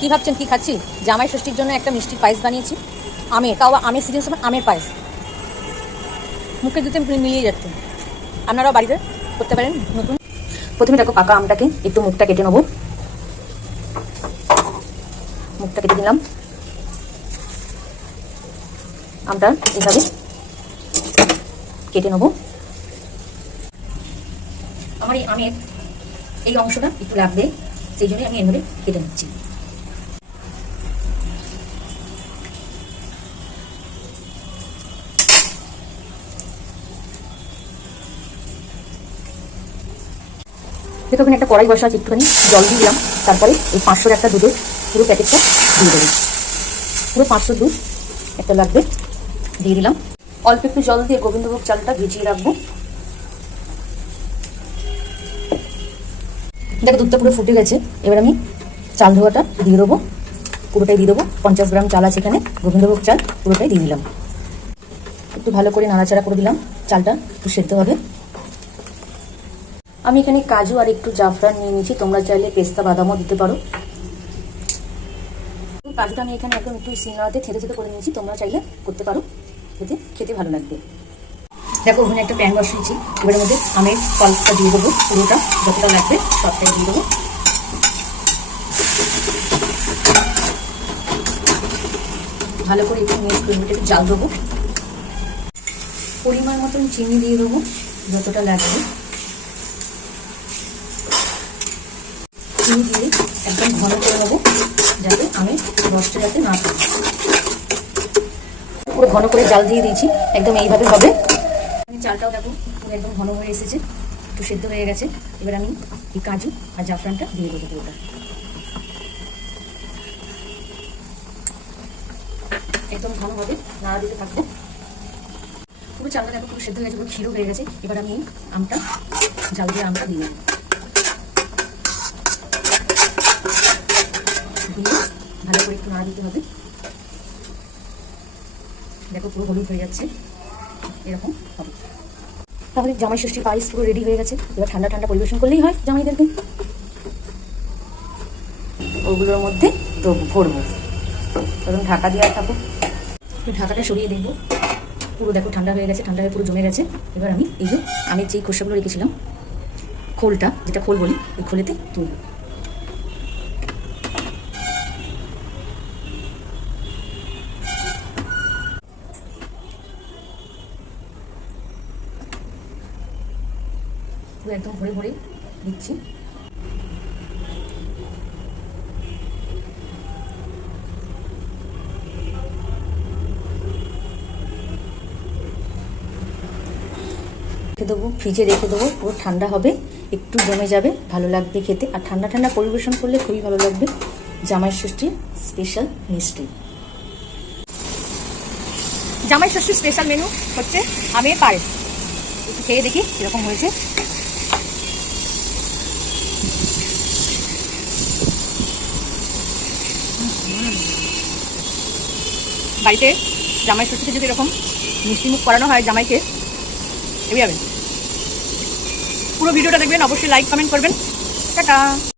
কি ভাবছেন কি খাচ্ছি? জামাই ষষ্ঠীর জন্য একটা মিষ্টির পায়েস বানিয়েছি, আমের, তাও আমের সিজন সময় আমের পায়েস। মুখে দিতে মিলিয়ে যাচ্ছে। আপনারাও বাড়িতে করতে পারেন নতুন। প্রথমে দেখো পাকা আমটাকে একটু মুখটা কেটে নেবো। মুখটা কেটে দিলাম। আমটা এইভাবে কেটে নেবো। আমার এই আমের এই অংশটা একটু লাগবে, সেই জন্যই আমি এভাবে কেটে নিচ্ছি। দেখো একটা কড়াই বসা আছে, একটুখানি জল দিয়ে দিলাম। তারপরে এই 500 একটা দুধের পুরো প্যাকেটটা দিয়ে দেবো। পুরো 500 দুধ একটা লাগবে, দিয়ে দিলাম। অল্প একটু জল দিয়ে গোবিন্দভোগ চালটা ভিজিয়ে রাখবো। দেখো দুধটা পুরো ফুটে গেছে। এবার আমি চাল ধোয়াটা দিয়ে দেবো, পুরোটাই দিয়ে দেবো। 50 গ্রাম চাল আছে এখানে, গোবিন্দভোগ চাল পুরোটাই দিয়ে দিলাম। একটু ভালো করে নাড়াচাড়া করে দিলাম, চালটা একটু সেদ্ধ হবে। আমি এখানে কাজু আর একটু জাফরান নিয়ে নিয়েছি, তোমরা চাইলে পেস্তা বাদামও দিতে পারো। কাজুটা আমি এখানে একদম একটু সিনাতে থেতে থেতে করে নিয়েছি, তোমরা চাইলে করতে পারো, এতে খেতে ভালো লাগবে। দেখো ওখানে একটা প্যান বসিয়েছি, এবার মধ্যে আমের পাল্পটা দিয়ে দেবো, পুরোটা যতটা লাগবে সবটাই দিয়ে দেবো। ভালো করে একটু মিক্স করে একটু জাল দেবো। পরিমাণ মতন চিনি দিয়ে দেবো, যতটা লাগবে। চিনি দিয়ে একদম ঘন করে নেবো, যাতে আমের রসটা যাতে না থাকে। পুরো ঘন করে জাল দিয়ে দিয়েছি, একদম এইভাবে হবে। আমি চালটাও দেখো পুরো একদম ঘন হয়ে এসেছে, একটু সেদ্ধ হয়ে গেছে। এবার আমি এই কাজু আর জাফরানটা দিয়ে দেবো পুরোটা। একদম ঘন হবে, নাড়া দিতে থাকবো। পুরো চালটা দেখো পুরো সেদ্ধ হয়ে গেছে, পুরো ক্ষীর হয়ে গেছে। এবার আমি আমটা জাল দিয়ে আমটা দিয়ে দেবো, দিয়ে ভালো করে একটু নাড়া দিতে হবে। দেখো পুরো হলুদ হয়ে যাচ্ছে, এরকম হবে। তাহলে জামাই ষষ্ঠীর পায়েস পুরো রেডি হয়ে গেছে। এবার ঠান্ডা ঠান্ডা পরিবেশন করলেই হয় জামাইদেরকে। ওগুলোর মধ্যে ভরবো, তখন ঢাকা দিয়ে থাকো। ঢাকাটা সরিয়ে দেখবো, পুরো দেখো ঠান্ডা হয়ে গেছে, ঠান্ডা হয়ে পুরো জমে গেছে। এবার আমি এই যে আমের যেই খোসাগুলো রেখেছিলাম, খোলটা যেটা খোল বলি, ওই খোলেতে তুলব। পুরো একদম ভরে ভরে দিচ্ছি। দেবো, ফ্রিজে রেখে দেবো, পুরো ঠান্ডা হবে, একটু জমে যাবে, ভালো লাগবে খেতে। আর ঠান্ডা ঠান্ডা পরিবেশন করলে খুবই ভালো লাগবে। জামাই ষষ্ঠীর স্পেশাল মিষ্টি, জামাই ষষ্ঠীর স্পেশাল মেনু হচ্ছে আমের পায়েস। একটু খেয়ে দেখি কিরকম হয়েছে। বাড়িতে জামাই ষষ্ঠীতে যদি এরকম মিষ্টি মুখ করানো হয় জামাইকে, এভাবে পুরো ভিডিওটা দেখবেন, অবশ্যই লাইক কমেন্ট করবেন। টাটা।